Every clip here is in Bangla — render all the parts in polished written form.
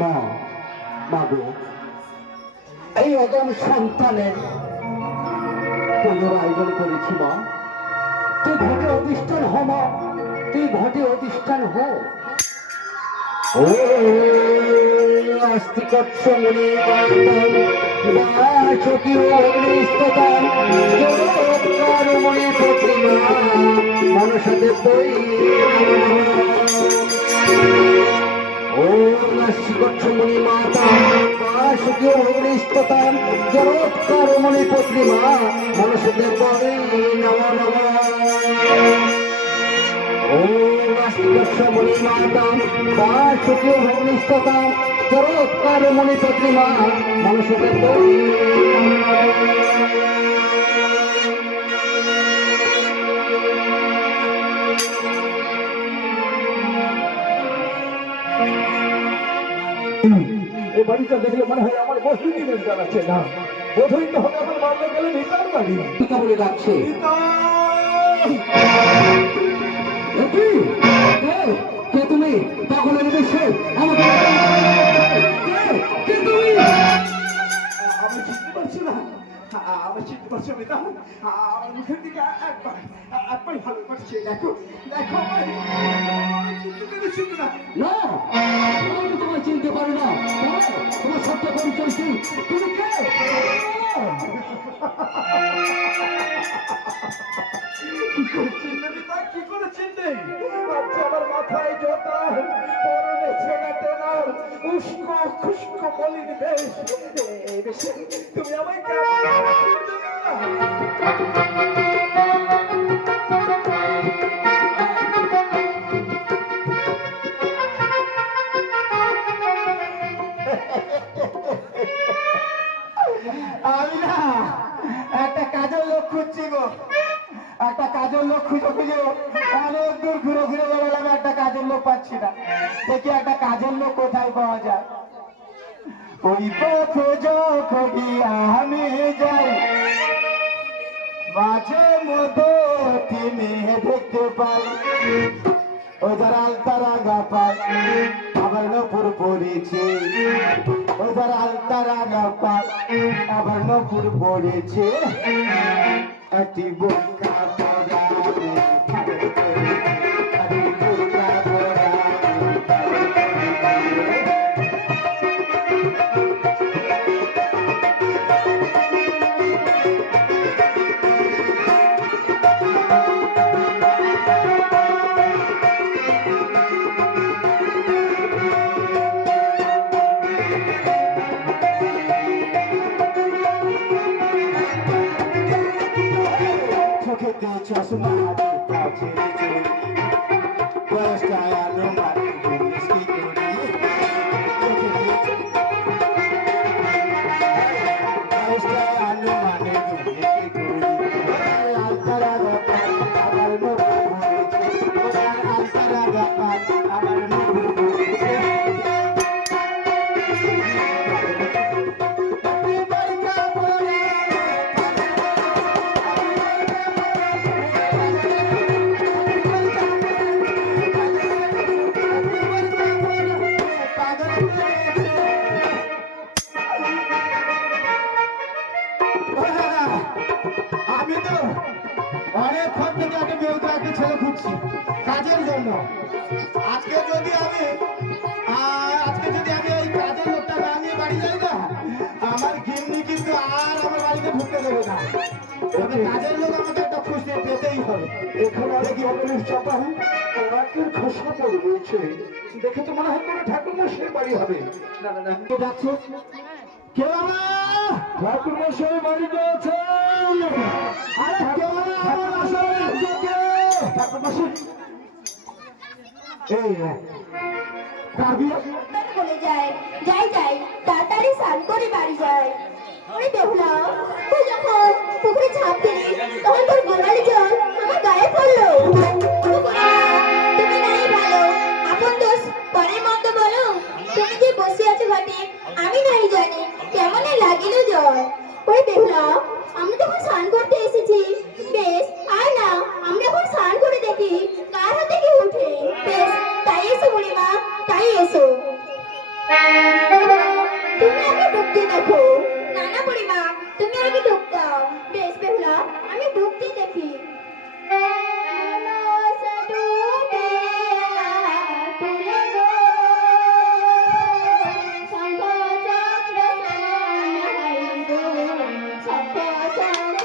মা, মাগো, এই অদম সন্তানের পুজোর আয়োজন করেছি মা। তুই ঘটে অধিষ্ঠান হ মা, তুই ঘটে অধিষ্ঠান হ। ও আস্তিকৎস মুনি অগ্নিস্ততান জগৎকার মুনি প্রতিমা মনসাতে বই ওম আস্তিকৎস মুনি মাতা বাসুকি অগ্নিস্ততান জগৎকার মুনি প্রতিমা মনসাতে বই নমঃ নমঃ। ওম আস্তিকৎস মুনি মাতা বাসুকি অগ্নিস্ততান জগৎকার মুনি প্রতিমা মনসাতে বই নমঃ নমঃ। এই বাড়িটা দেখলে মনে হয় আমার বহুদিনের জানাচ্ছে না, বোধহয় তো হবে আমার মারলে গেলে নিতার বাড়ি। পিতা বলে ডাকছে। কে তুমি? পাগলের বেশে আমাকে কে তুমি? আমি চিনতে পারছি না, আমি চিনতে পারছি না। আমার মুখের দিকে একবার ভালো করছে। দেখো দেখো, আমি চিনতে পেরেছি না। না, আমি তোমায় চিনতে পারি না। তোমার সত্য পরিচয় কি? তুমি কে? কি করে চিনতে? আচ্ছা, আমার মাথায় জোতা, পরনে ছেঁড়া টেনার, উস্কো খুস্কো মলিন বেশ। এই বেশে তুমি আমায় কেমন চিনতে পারলা? আমি না একটা কাজের লোক খুঁজছি গো, একটা কাজের লোক খুঁজে খুঁজে অনেক দূর ঘুরে ঘুরে বেড়ালাম, একটা কাজের লোক পাচ্ছি না। দেখি একটা কাজের লোক কোথায় পাওয়া যায়। ওই পথে যখনই আমি যাই, মাঝে মধ্যে একটি মেয়ে দেখতে পাই। ও যারা আলতারা গা পায় আবার নপুর পড়েছে, ও যারা আলতারা গা পায় আবার নপুর পড়েছে। একটি বোকা পড়া চোখেতে চশমা কাছে বয়সটায় আলো মারি মিষ্টি করি। বয়সটায় আলো মানে মিষ্টি করি। আলতারা ব্যাপার আমার নপুর পড়েছে, আলতারা ব্যাপার আমার নপুর পড়েছে। আমি তো অনেকক্ষণ থেকে একটা মেয়েকে একটা ছেলে খুঁজছি কাজের জন্য। আজকে যদি আমি এই কাজের লোকটা না নিয়ে বাড়ি যাই না, আমার গিন্নি কিন্তু আর আমার বাড়িতে ঢুকতে দেবে না। তবে কাজের লোক আমাকে একটা খুঁজতে পেতেই হবে। এখানে অনেক অগণের চাপা রাতের খসা পড়ে রয়েছে। দেখে তো মনে হয় কোনো ঠাকুর মশাই বাড়ি হবে। না না না, ডাকছো কে বাবা? ঠাকুর মশাই বাড়িতে আছেন? আরে কে বাবা? আমার আসলে ঠাকুর মশাই এই কাবিয়া বলে যায় যাই যাই তাড়াতাড়ি স্নান করে বাড়ি যায়। ওরে বেহুলা, তুই যখন পুকুরে ঝাঁপ দিলি তখন তোর গোড়ালি জল আমার গায়ে পড়লো। তুমি নাই ভালো, আপন দোষ পরের মন্দ বলো। তুমি যে বসে আছো ঘাটে আমি নাই জানি কেমন লাগিল জল। ওরে বেহুলা, আমি তখন স্নান করতে এসেছি। বেশ আয় না, আমরা এখন স্নান করে দেখি কার হাতে কি উঠে। বেশ তাই এসো বুড়িমা, তাই এসো। তুমি আগে ডুব দিয়ে দেখো। না না বুড়িমা, তুমি আগে ডুব দাও। বেশ বেহুলা, আমি ডুব দিয়ে দেখি। মানস ডুবে তুলে গো, শঙ্খ চক্র সোনাই গো, শঙ্খ চক্র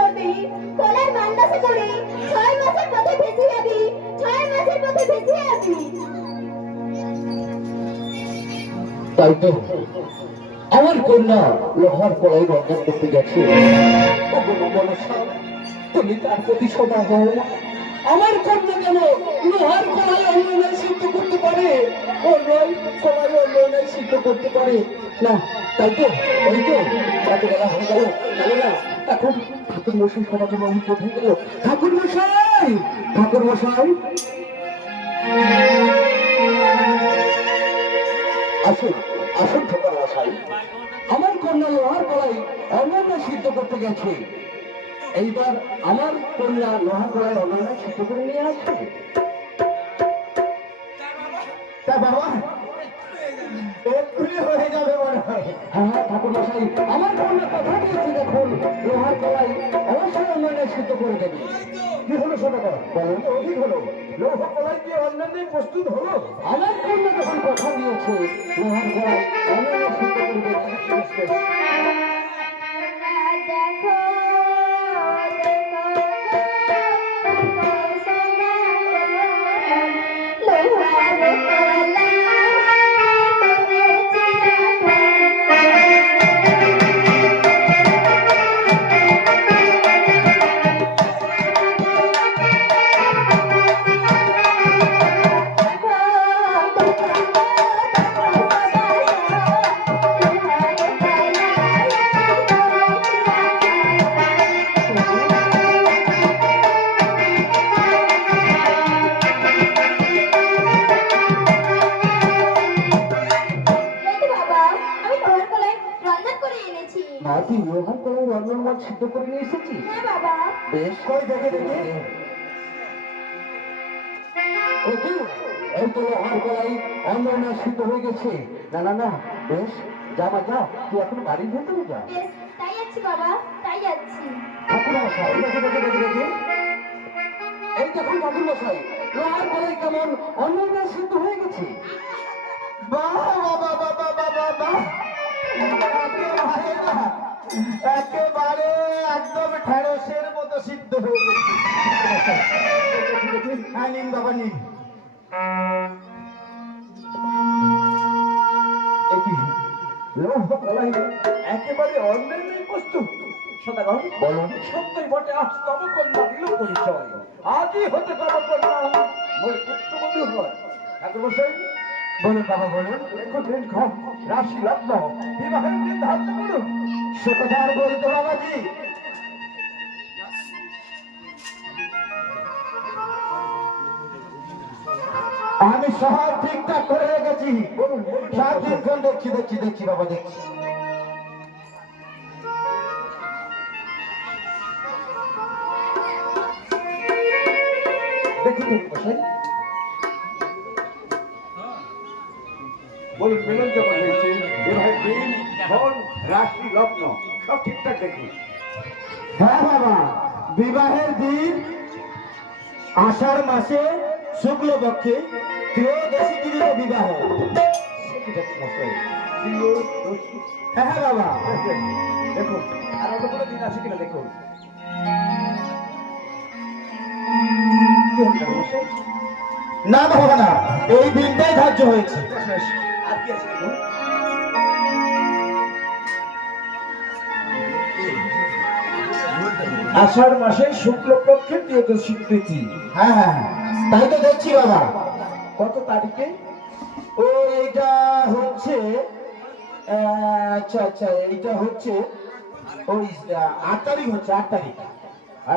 করবে, কলার মান্দাসে করে 6 মাসের পথে ভেসে যাবি, 6 মাসের পথে ভেসে যাবি। তাই তো আমার কন্যা লোহার কড়াই রন্ধন করতে গেছে। তুমি তার প্রতি সদা হও। আমার কন্যা কেন লোহার কড়াই অন্যায় সিদ্ধ করতে পারে, অন্যায় কড়াই অন্যায় সিদ্ধ করতে পারে না? তাই তো এই তো এত বেলা হয়ে গেল, চলো না এখন। ঠাকুর মশাই সমাজে আমি কোথায় গেল? ঠাকুর মশাই, ঠাকুর মশাই আসুন, আসুন ঠাকুর মশাই। আমার কন্যা লোহার কড়াই অন্যায় সিদ্ধ করতে গেছে। এইবার আমার কন্যা লোহার কড়াই অন্যায় সিদ্ধ করে নিয়ে আসছে। তা বাবা এক্ষুনি হয়ে যাবে মনে হয়। হ্যাঁ ঠাকুর মশাই, আমার কন্যা কথা দিয়েছে দেখুন লোহার কড়াই অবশ্যই অন্যায় সিদ্ধ করে দেবে। কি হলো সদাগর? বলেন তো অধিক হলো। লৌহ কলাই কি অন্যান্য প্রস্তুত হলো? আমার কন্যা যখন কথা দিয়েছে লোহার কড়াই অন্যায় সিদ্ধ করে দেবে। দেখো মা তুই লোহার কড়াই অন্যায় সিদ্ধ করে নিয়ে এসেছি? হ্যাঁ বাবা। বেশ, কই দেখে দেখে। ও কি? এই তো লোহার কড়াই অন্যায় সিদ্ধ হয়ে গেছে। না না না, বেশ, যা মা যা, তুই এখন বাড়ির ভেতরে যা। বেশ, তাই যাচ্ছি বাবা, তাই যাচ্ছি। ঠাকুর মশাই দেখে দেখে দেখে দেখে, এই দেখুন ঠাকুর মশাই লোহার কড়াই কেমন অন্যায় সিদ্ধ হয়ে গেছে। বাহ বাবা বাবা বাবা বাহ! একেবারে না, একেবারে একদম ঢেঁড়সের মতো সিদ্ধ হয়ে গেছে। হ্যাঁ নিন বাবা নিন। একই লৌহ কলাই একেবারে অন্যান্য প্রস্তুত। সদাগর বলুন। সত্যই বটে, আজ তব কন্যা দিল পরিচয়। আজই হতে তব কন্যা মোর পুত্রবধূ হয়। ঠাকুর মশাই বলুন বাবা বলুন। এখন দিনক্ষণ রাশি লগ্ন বিবাহের দিন ধার্য করুন। সে কথা আর বলতো বাবাজি। আমি সব ঠিকঠাক করে রেখেছি। বলুন 7 দিনক্ষণ দেখছি দেখছি দেখছি বাবা দেখছি। দেখুন মশাই বলুন মিলন কেমন হয়েছে? বিবাহের দিন ক্ষণ রাশি লগ্ন সব ঠিকঠাক দেখুন। হ্যাঁ বাবা, বিবাহের দিন আষাঢ় মাসে শুক্লপক্ষে ত্রয়োদশী তিথিতে বিবাহ। হ্যাঁ হ্যাঁ বাবা দেখুন, আর অন্য কোনো দিন আছে কিনা দেখুন। না বাবা না, এই দিনটাই ধার্য হয়েছে। আর কি আছে দেখুন। আষাঢ় মাসে শুক্লপক্ষে ত্রয়োদশী তিথি। হ্যাঁ হ্যাঁ তাই তো দেখছি বাবা। কত তারিখে? ও এইটা হচ্ছে আচ্ছা আচ্ছা এইটা হচ্ছে ওই 8 তারিখ হচ্ছে, 8 তারিখ।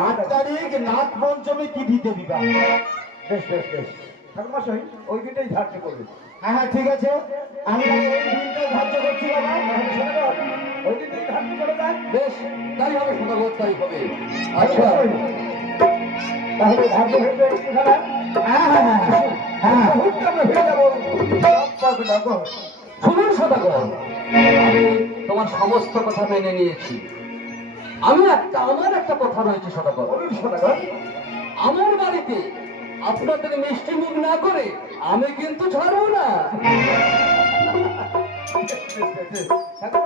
8 তারিখ নাগ পঞ্চমী তিথিতে বিবাহ। বেশ বেশ বেশ ঠাকুর মশাই ওই দিনটাই ধার্য করবেন। হ্যাঁ হ্যাঁ ঠিক আছে, আমি তাহলে ওই দিনটাই ধার্য করছি বাবা। ওই দিনটাই ধার্য করে দেন। বেশ, তাই হবে সদাগর, তাই হবে। আচ্ছা তাহলে ধার্য হয়ে যায় একটু খেলা। হ্যাঁ হ্যাঁ হ্যাঁ হ্যাঁ মুহূর্তে আমরা ফিরে যাবো। শুনুন সদাগর, আমি তোমার সমস্ত কথা মেনে নিয়েছি। আমার একটা কথা রয়েছে সদাগর। বলুন সদাগর। আমার বাড়িতে আপনাদের মিষ্টি মুখ না করে আমি কিন্তু ছাড়বো না। ঠাকুর